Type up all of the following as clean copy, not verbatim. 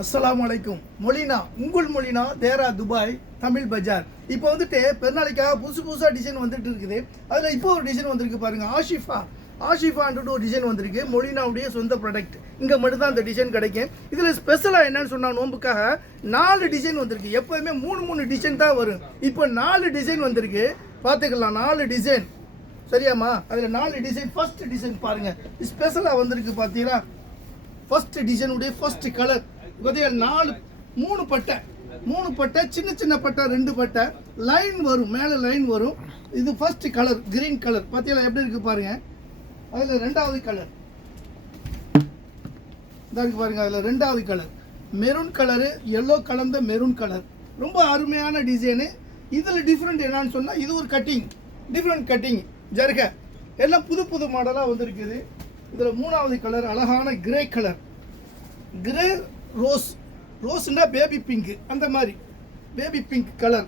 அஸ்ஸலாமு அலைக்கும். மொழினா உங்கள் மொழினா தேரா துபாய் தமிழ் பஜார். இப்போ வந்துட்டு பெருநாளைக்காக புதுசாக டிசைன் வந்துட்டு இருக்குது. அதில் இப்போ ஒரு டிசைன் வந்திருக்கு பாருங்க. ஆஷிஃபான்ட்டு ஒரு டிசைன் வந்திருக்கு. மொழினாவுடைய சொந்த ப்ராடக்ட். இங்கே மட்டும்தான் அந்த டிசைன் கிடைக்கும். இதில் ஸ்பெஷலாக என்னன்னு சொன்னால் நோம்புக்காக 4 டிசைன் வந்திருக்கு. எப்போதுமே 3 டிசைன் தான் வரும். இப்போ 4 டிசைன் வந்திருக்கு. பார்த்துக்கலாம் 4 டிசைன் சரியாம்மா. அதில் 4 டிசைன். ஃபர்ஸ்ட் டிசைன் பாருங்கள் ஸ்பெஷலாக வந்திருக்கு. பார்த்தீங்களா ஃபர்ஸ்ட் டிசைனுடைய ஃபர்ஸ்ட் கலர் பார்த்தீங்கன்னா 3 பட்டை சின்ன பட்டை 2 பட்டை லைன் வரும். மேலே லைன் வரும். இது ஃபர்ஸ்ட் கலர் கிரீன் கலர் பார்த்தீங்களா எப்படி இருக்குது பாருங்கள். அதில் 2வது கலர் இதாக இருக்குது பாருங்கள். அதில் 2வது கலர் மெரூன் கலரு எல்லோ கலந்த மெரூன் கலர். ரொம்ப அருமையான டிசைனு. இதில் டிஃப்ரெண்ட் என்னன்னு சொன்னால் இது ஒரு கட்டிங் டிஃப்ரெண்ட் கட்டிங் ஜருக எல்லாம் புது மாடலாக வந்திருக்குது. இதில் 3வது கலர் அழகான கிரே கலர். கிரே ரோஸ்னா பேபி பிங்க். அந்த மாதிரி பேபி பிங்க் கலர்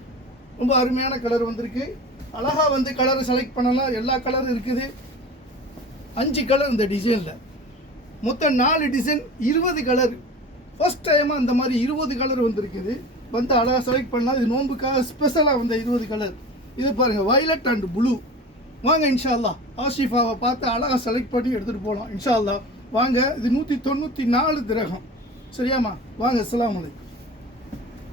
ரொம்ப அருமையான கலர் வந்திருக்கு. அழகாக வந்து கலரை செலக்ட் பண்ணலாம். எல்லா கலரும் இருக்குது. 5 கலர் இந்த டிசைனில். மொத்தம் 4 டிசைன் 20 கலர். ஃபர்ஸ்ட் டைமாக அந்த மாதிரி 20 கலர் வந்திருக்குது. வந்து அழகாக செலக்ட் பண்ணலாம். இது நோம்புக்காக ஸ்பெஷலாக வந்த 20 கலர். இது பாருங்கள் வயலட் அண்ட் ப்ளூ. வாங்க இன்ஷா அல்லாஹ் ஆஷிஃபாவை பார்த்து அழகாக செலக்ட் பண்ணி எடுத்துகிட்டு போகலாம் இன்ஷா அல்லாஹ். வாங்க இது 194 திரகம் சரியாம்மா. வாங்க அஸ்ஸலாமு அலைக்கும்.